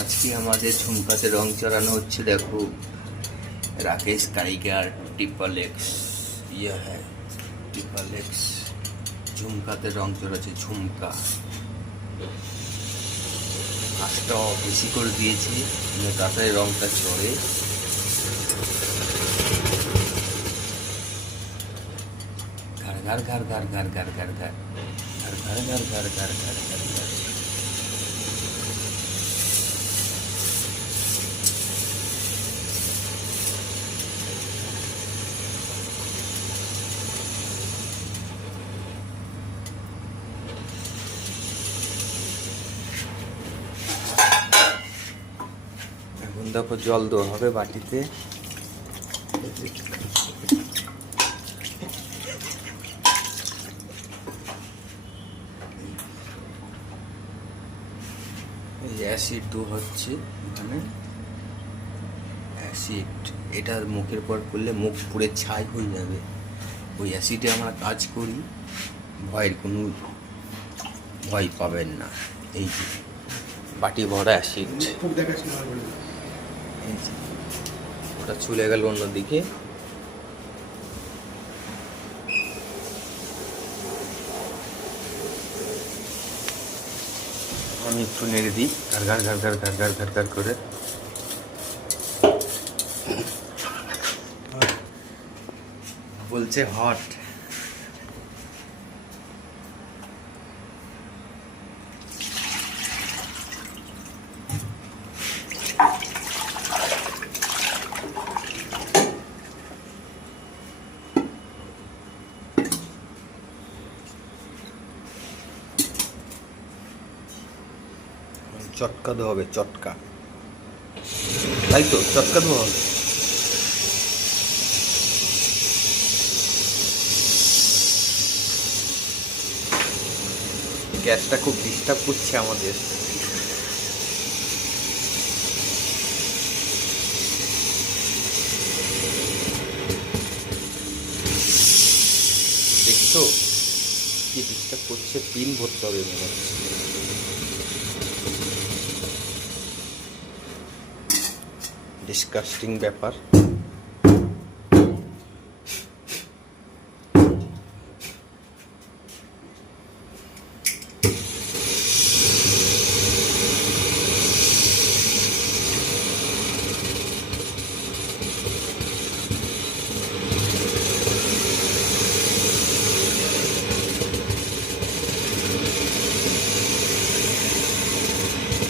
আজকে আমাদের ঝুমকাতে রং চড়ানো হচ্ছে। দেখো রাকেশ কারিগর ट्रिपल एक्स ইয়ে হ্যাঁ ट्रिपल एक्स ঝুমকাতে রং চড়াচ্ছে। ঝুমকা আঁচটা বেশি করে দিয়েছি, তাড়াতাড়ি রংটা চড়ে। ঘর ঘর ঘর ঘর ঘর ঘর ঘর ঘর ঘর ঘর ঘর ঘর ঘর ঘর ঘর। এখন দেখো জল দেওয়া হবে বাটিতে। অ্যাসিড দু হচ্ছে এখানে অ্যাসিড। এটা মুখের পর করলে মুখ পুড়ে ছাই হয়ে যাবে। ওই অ্যাসিডে আমরা কাজ করি, ভয়ের কোনো ভয় পাবেন না। এই যে বাটি ভরা অ্যাসিড, ওটা চলে গেল অন্যদিকে। আমি একটু নেড়ে দিই ঘর ঘর ঘর ঘর ঘর ঘর ঘর ঘর করে। বলছে হট। চটকা দেওয়া হবে, চটকা, তাই তো চটকা দেওয়া হবে। গ্যাসটা খুব ডিস্টার্ব করছে আমাদের। দেখছো কি ডিস্টার্ব করছে? পিন ভরতে হবে মনে হচ্ছে। ডিসকাস্টিং ব্যাপার।